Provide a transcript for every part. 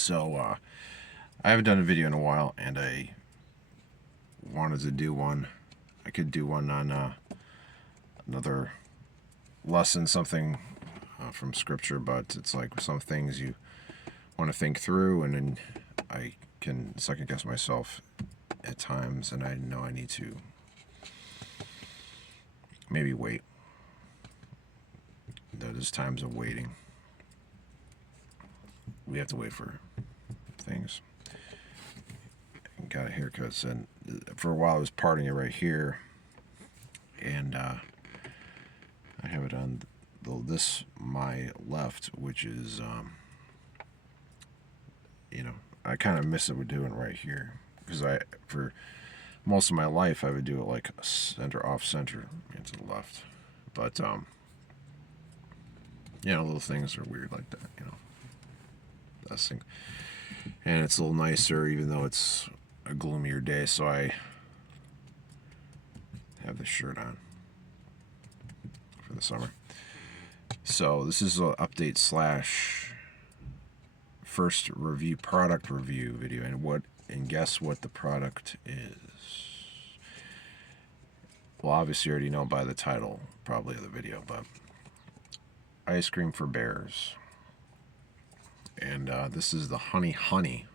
So I haven't done a video in a while, and I wanted to do one. I could do one on another lesson, something from scripture, but it's like some things you want to think through, and then I can second guess myself at times, and I know I need to maybe wait. There's times of waiting. We have to wait for things. Got a haircut, and for a while I was parting it right here, and I have it on my left, which is I kind of miss it with doing right here, because for most of my life I would do it like center off center into the left, but little things are weird like that, that's thing. And it's a little nicer even though it's a gloomier day, so I have this shirt on for the summer. So this is an update slash first review, product review video, and guess what the product is. Well, obviously you already know by the title probably of the video, but ice cream for bears. And this is the honey,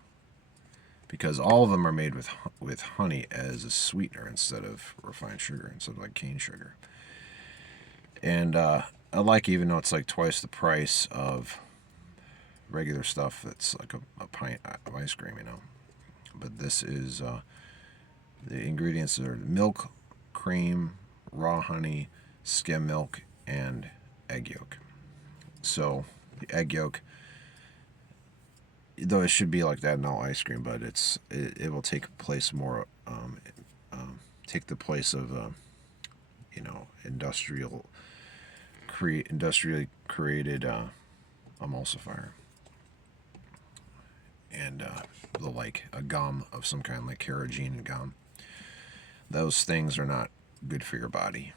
because all of them are made with honey as a sweetener instead of refined sugar, instead of like cane sugar. And I like, even though it's like twice the price of regular stuff that's like a pint of ice cream, But this is the ingredients are milk, cream, raw honey, skim milk, and egg yolk. So the egg yolk, though it should be like that in all ice cream, but it will take place more take the place of industrially created emulsifier, and like a gum of some kind, like carrageenan gum. Those things are not good for your body.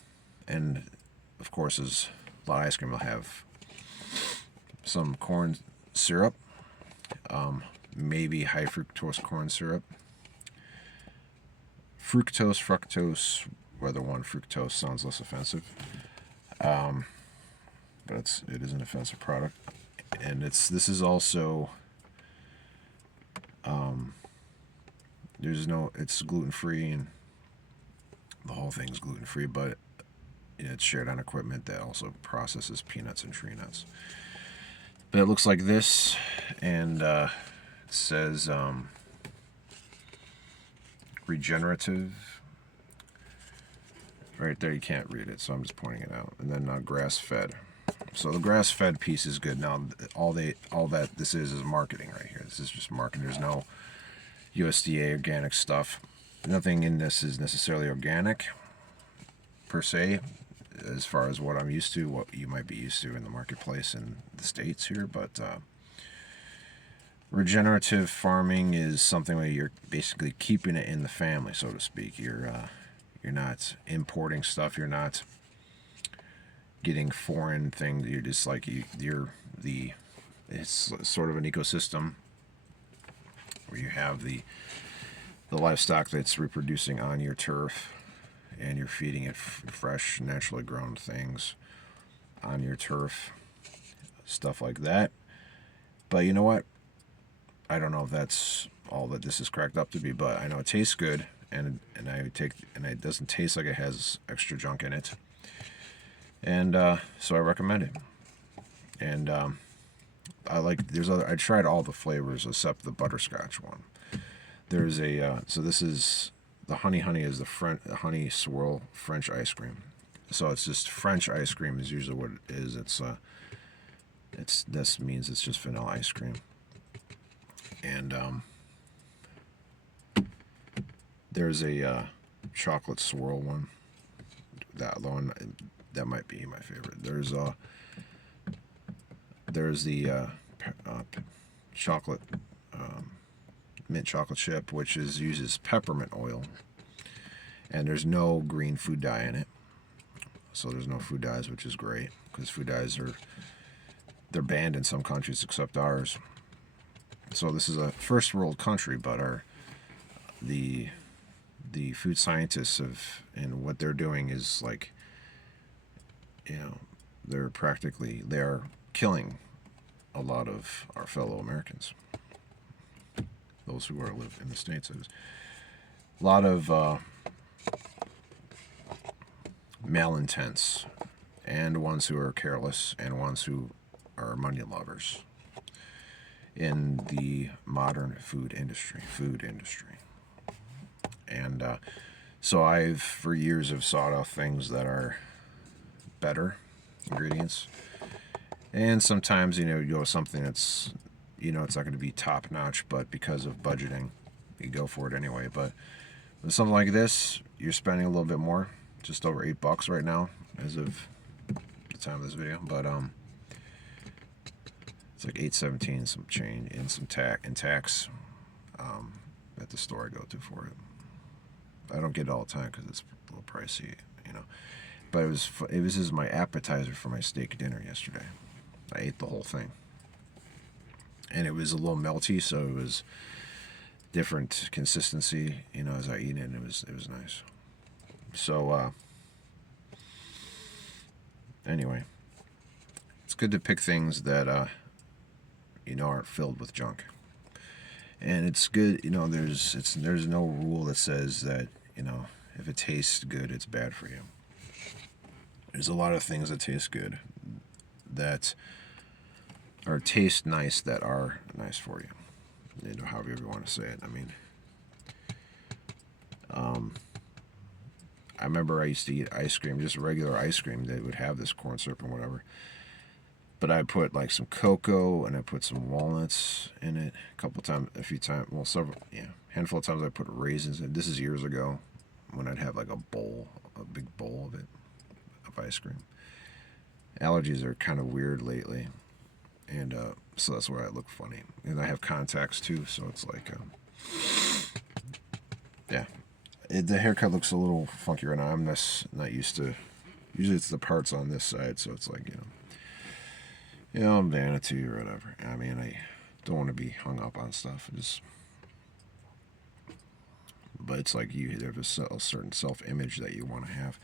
And of course, as a lot of ice cream will have some corn syrup, maybe high fructose corn syrup. Fructose, whether one, fructose sounds less offensive, but it is an offensive product. And this is also it's gluten free, and the whole thing's gluten free, but it's shared on equipment that also processes peanuts and tree nuts. But it looks like this, and it says regenerative. Right there, you can't read it, so I'm just pointing it out. And then grass-fed. So the grass-fed piece is good. Now, all that this is marketing right here. This is just marketing. There's no USDA organic stuff. Nothing in this is necessarily organic, per se, as far as what I'm used to, what you might be used to in the marketplace in the States here. But regenerative farming is something where you're basically keeping it in the family, so to speak. You're not importing stuff. You're not getting foreign things. You're just like it's sort of an ecosystem where you have the livestock that's reproducing on your turf, and you're feeding it fresh, naturally grown things on your turf, stuff like that. But you know what? I don't know if that's all that this is cracked up to be, but I know it tastes good, and it doesn't taste like it has extra junk in it, and so I recommend it. And I tried all the flavors except the butterscotch one. There's so this is the honey is the honey swirl French ice cream. So it's just French ice cream is usually what it is. This means it's just vanilla ice cream. And there's a chocolate swirl one. That one, that might be my favorite. There's the chocolate mint chocolate chip, which uses peppermint oil, and there's no green food dye in it. So there's no food dyes, which is great, because food dyes they're banned in some countries except ours. So this is a first world country, but the the food scientists have, and what they're doing is like, you know, they are killing a lot of our fellow Americans, those who are live in the states. There's a lot of malintents, and ones who are careless, and ones who are money lovers in the modern food industry. And so I've for years have sought out things that are better ingredients, and sometimes you go with something that's it's not going to be top notch, but because of budgeting, you go for it anyway. But with something like this, you're spending a little bit more, just over $8 right now as of the time of this video. But it's like 8.17 some change in some tax at the store I go to for it. I don't get it all the time because it's a little pricey. But it was just my appetizer for my steak dinner yesterday. I ate the whole thing, and it was a little melty, so it was different consistency. As I eat it, and it was nice. So anyway, it's good to pick things that aren't filled with junk. And it's good, there's no rule that says that, if it tastes good, it's bad for you. There's a lot of things that taste good, that taste nice, that are nice for you. However you want to say it. I mean, I remember I used to eat ice cream, just regular ice cream that would have this corn syrup and whatever. But I put like some cocoa, and I put some walnuts in it a few times, handful of times I put raisins in. This is years ago when I'd have like a big bowl of it, of ice cream. Allergies are kind of weird lately, and so that's why I look funny. And I have contacts too, so it's like, the haircut looks a little funky right now. I'm not used to. Usually it's the parts on this side, so it's like, vanity or whatever. I mean, I don't want to be hung up on stuff. But it's like you have a certain self-image that you want to have,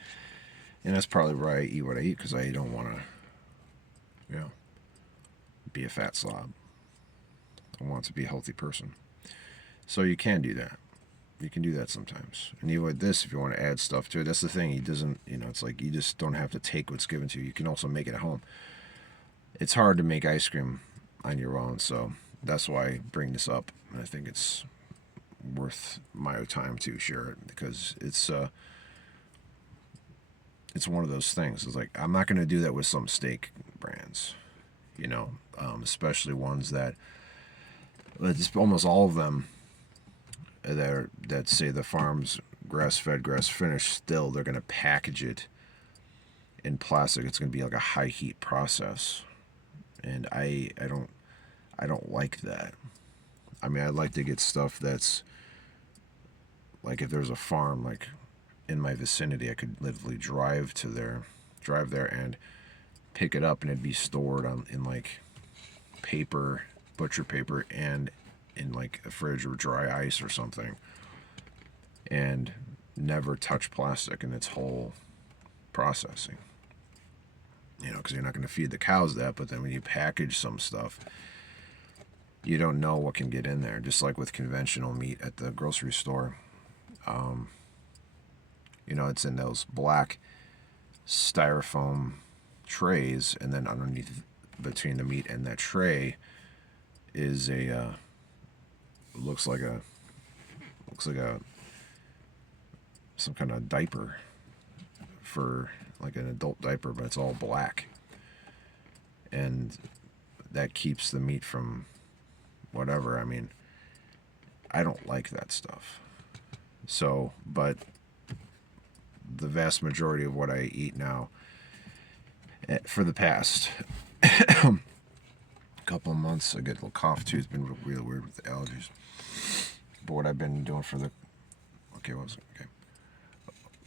and that's probably why I eat what I eat, because I don't want to, be a fat slob. I want to be a healthy person. So you can do that. You can do that sometimes. And even with this, if you want to add stuff to it, that's the thing. He doesn't, it's like you just don't have to take what's given to you. You can also make it at home. It's hard to make ice cream on your own, so that's why I bring this up. And I think it's worth my time to share it, because it's one of those things. It's like, I'm not going to do that with some steak brands, especially ones that, it's almost all of them that say the farm's grass-fed, grass-finished. Still, they're going to package it in plastic. It's going to be like a high heat process, and I don't like that. I mean, I'd like to get stuff that's like, if there's a farm like in my vicinity, I could literally drive there and pick it up, and it'd be stored in like butcher paper, and in like a fridge or dry ice or something, and never touch plastic in its whole processing. Because you're not going to feed the cows that, but then when you package some stuff, you don't know what can get in there. Just like with conventional meat at the grocery store, it's in those black styrofoam trays, and then underneath, between the meat and that tray, is looks like some kind of diaper, for like an adult diaper, but it's all black, and that keeps the meat from whatever. I mean, I don't like that stuff. So, but the vast majority of what I eat now, for the past couple of months, I get a little cough too. It's been really weird with the allergies. But what I've been doing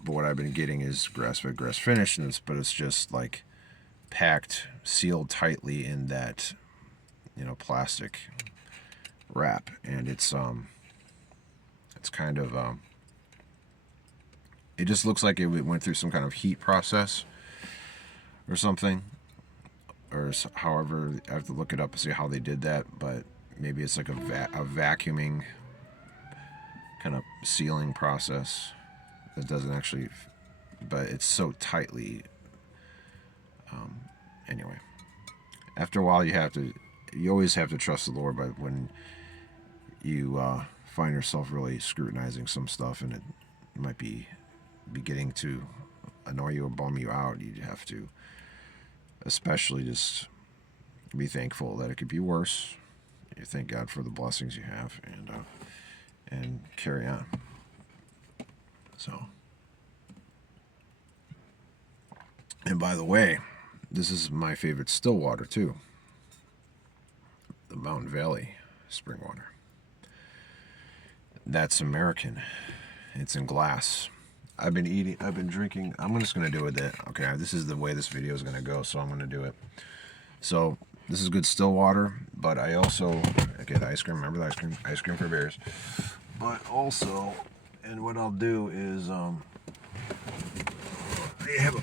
But what I've been getting is grass-fed, grass-finished, but it's just like packed, sealed tightly in that, plastic wrap, and it's kind of it just looks like it went through some kind of heat process or something, or however, I have to look it up and see how they did that, but maybe it's like a vacuuming kind of sealing process that doesn't actually, but it's so tightly. Anyway, after a while, you always have to trust the Lord, but when you find yourself really scrutinizing some stuff and it might be beginning to annoy you or bum you out, you have to especially just be thankful that it could be worse. You thank God for the blessings you have, and carry on. So, and by the way, this is my favorite still water too. The Mountain Valley spring water. That's American. It's in glass. I've been drinking. I'm just going to do it. Okay, this is the way this video is going to go, so I'm going to do it. So, this is good still water, but I also get ice cream. Remember the ice cream for bears. But also, and what I'll do is, I have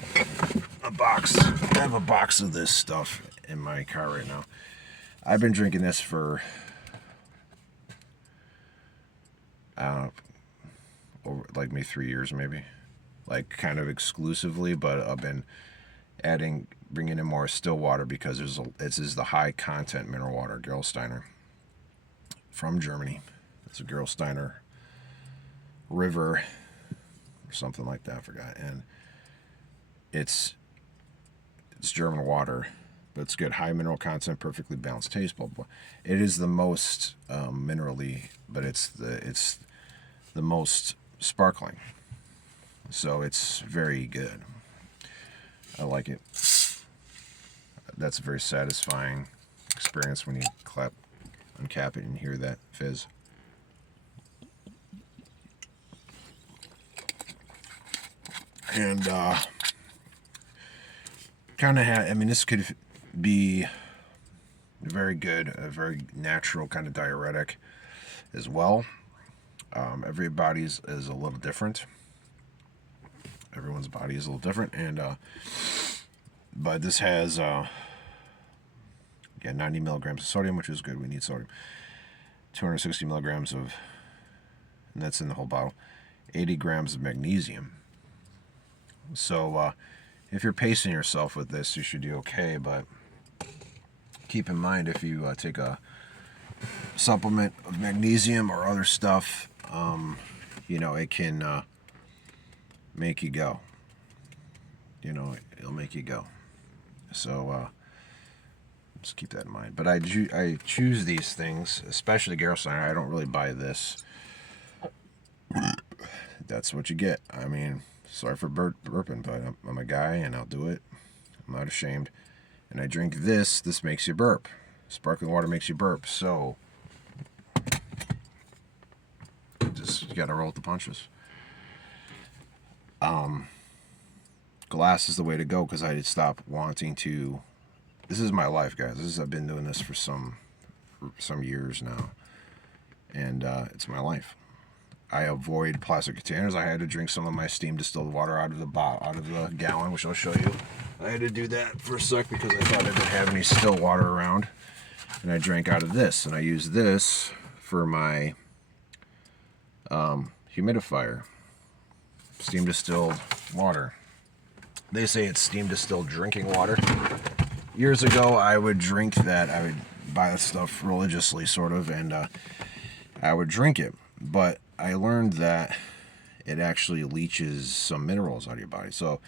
a box. I have a box of this stuff in my car right now. I've been drinking this for over like maybe 3 years, maybe, like kind of exclusively. But I've been bringing in more still water because this is the high content mineral water, Gerolsteiner, from Germany. It's a Gerolsteiner River or something like that. I forgot. And it's German water, but it's good, high mineral content, perfectly balanced taste. Blah, blah. It is the most minerally, but it's the most sparkling. So it's very good. I like it. That's a very satisfying experience when you uncap it and hear that fizz. And kind of I mean, this could be very good, a very natural kind of diuretic as well. Everybody's is a little different. Everyone's body is a little different, and but this has 90 milligrams of sodium, which is good. We need sodium. 260 milligrams of, and that's in the whole bottle. 80 grams of magnesium. So if you're pacing yourself with this, you should do okay. But keep in mind, if you take a supplement of magnesium or other stuff, it can make you go. It'll make you go. So just keep that in mind. But I choose these things, especially Gerolsteiner. I don't really buy this. That's what you get. I mean, sorry for burping, but I'm a guy and I'll do it. I'm not ashamed. And I drink this. This makes you burp. Sparkling water makes you burp. So you got to roll with the punches. Glass is the way to go because I stopped wanting to. This is my life, guys. I've been doing this for some years now, and it's my life. I avoid plastic containers. I had to drink some of my steam distilled water out of the gallon, which I'll show you. I had to do that for a sec because I thought I didn't have any still water around, and I drank out of this, and I used this for my humidifier. Steam distilled water. They say it's steam distilled drinking water. Years ago, I would drink that. I would buy that stuff religiously, sort of, and I would drink it. But I learned that it actually leaches some minerals out of your body. So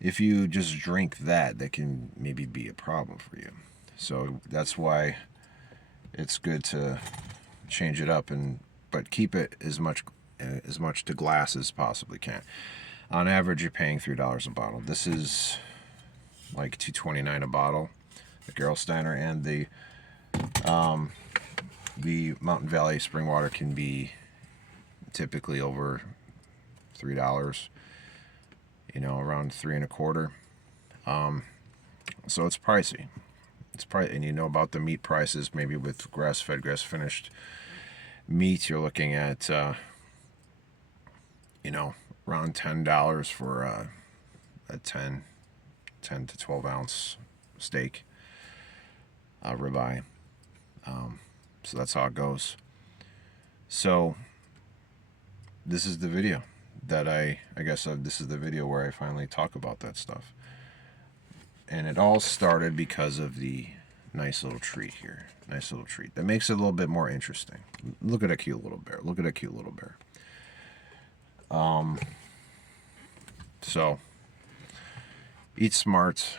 if you just drink that can maybe be a problem for you. So that's why it's good to change it up, but keep it as much to glass as possibly can. On average, you're paying $3 a bottle. This is like $2.29 a bottle, the Gerolsteiner, and the Mountain Valley spring water can be typically over $3, around $3.25. So it's pricey. It's probably, and you know about the meat prices. Maybe with grass-fed, grass-finished meat, you're looking at around $10 for a 10 to 12 ounce steak, ribeye. So that's how it goes. So this is the video that I guess this is the video where I finally talk about that stuff. And it all started because of the nice little treat here. Nice little treat that makes it a little bit more interesting. Look at a cute little bear. Look at a cute little bear. So eat smart.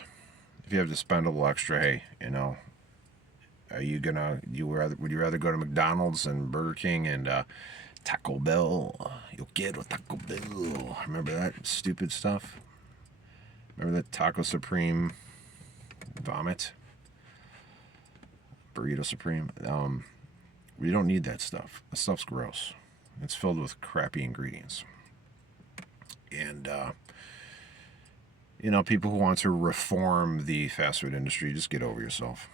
If you have to spend a little extra, hey, are you gonna? Would you rather go to McDonald's and Burger King and Taco Bell? Yo quiero Taco Bell. Remember that stupid stuff? Remember that Taco Supreme vomit? Burrito Supreme. We don't need that stuff. That stuff's gross. It's filled with crappy ingredients. And people who want to reform the fast food industry, just get over yourself.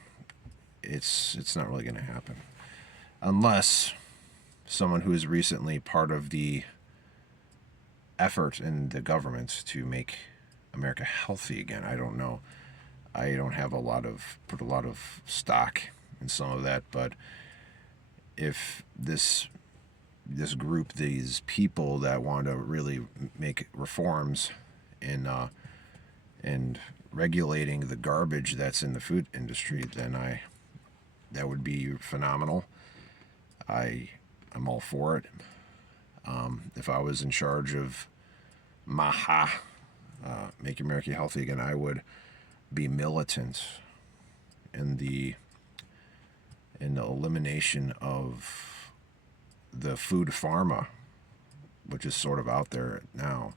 It's not really going to happen unless someone who is recently part of the effort in the government to make America healthy again. I don't know. I don't have put a lot of stock in some of that, but if this group, these people that want to really make reforms in and regulating the garbage that's in the food industry, then that would be phenomenal. I'm all for it. If I was in charge of MAHA, Make America Healthy Again, I would be militant in the elimination of the food pharma, which is sort of out there now.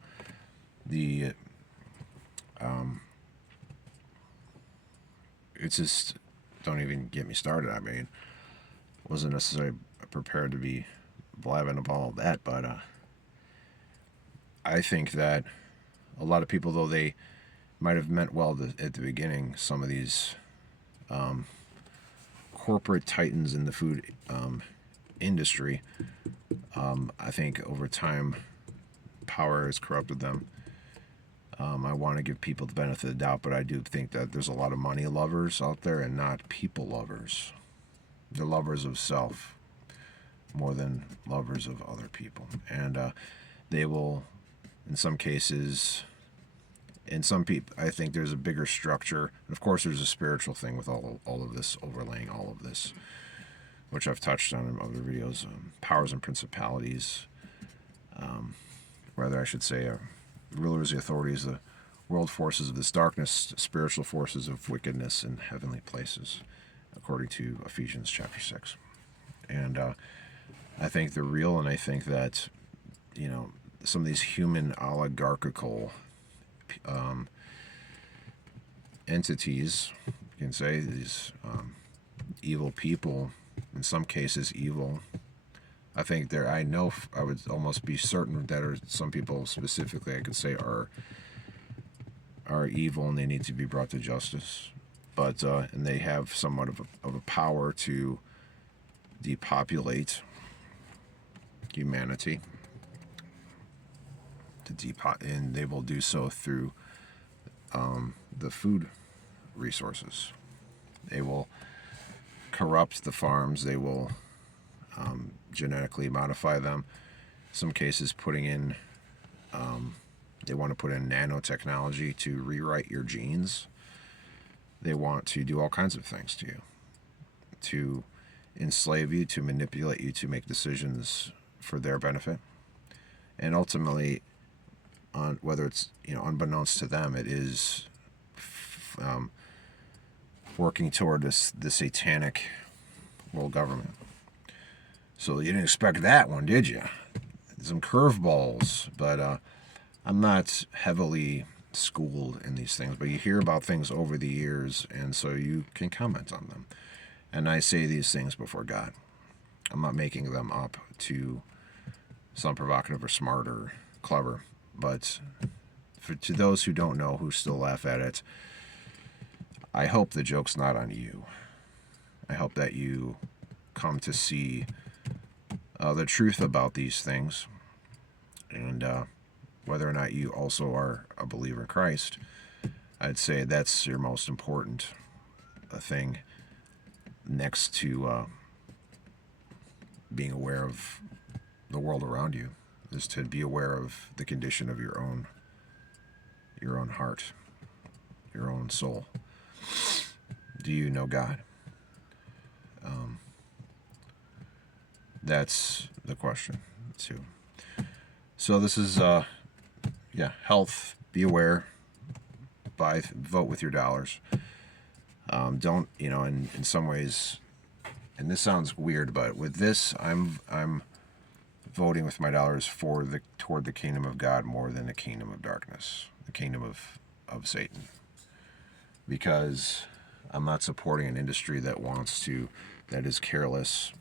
It's just, don't even get me started. I mean, wasn't necessarily prepared to be blabbing about all that, but I think that a lot of people, though they might have meant well at the beginning, some of these corporate titans in the food industry, I think over time power has corrupted them. I want to give people the benefit of the doubt, but I do think that there's a lot of money lovers out there and not people lovers. They're lovers of self more than lovers of other people. And they will, in some cases, in some people, I think there's a bigger structure. Of course, there's a spiritual thing with all of this, overlaying all of this, which I've touched on in other videos. Powers and principalities, rather I should say, rulers, the authorities, the world forces of this darkness, spiritual forces of wickedness in heavenly places, according to Ephesians chapter 6. And I think they're real, and I think that, some of these human oligarchical entities, you can say, these evil people, in some cases evil. I think I would almost be certain that are some people specifically I could say are evil and they need to be brought to justice. But and they have somewhat of a power to depopulate humanity. And they will do so through the food resources. They will corrupt the farms. They will genetically modify them. In some cases, putting in, they want to put in nanotechnology to rewrite your genes. They want to do all kinds of things to you, to enslave you, to manipulate you, to make decisions for their benefit. And ultimately, whether it's unbeknownst to them, it is working toward the satanic world government. So you didn't expect that one, did you? Some curveballs, but I'm not heavily schooled in these things, but you hear about things over the years, and so you can comment on them. And I say these things before God. I'm not making them up to sound provocative or smart or clever, but to those who don't know, who still laugh at it, I hope the joke's not on you. I hope that you come to see the truth about these things, and whether or not you also are a believer in Christ, I'd say that's your most important thing next to being aware of the world around you, is to be aware of the condition of your own heart, your own soul. Do you know God? That's the question too. So this is health. Be aware. Vote with your dollars. Don't, in some ways, and this sounds weird, but with this, I'm voting with my dollars toward the kingdom of God more than the kingdom of darkness, the kingdom of Satan, because I'm not supporting an industry that is careless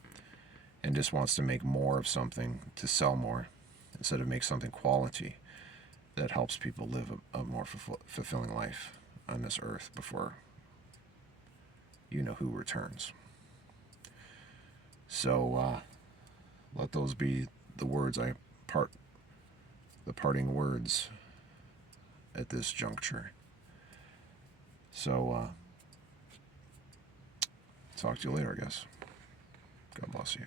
and just wants to make more of something to sell more, instead of make something quality that helps people live a more fulfilling life on this earth before who returns. So let those be the words the parting words at this juncture. So talk to you later, I guess. God bless you.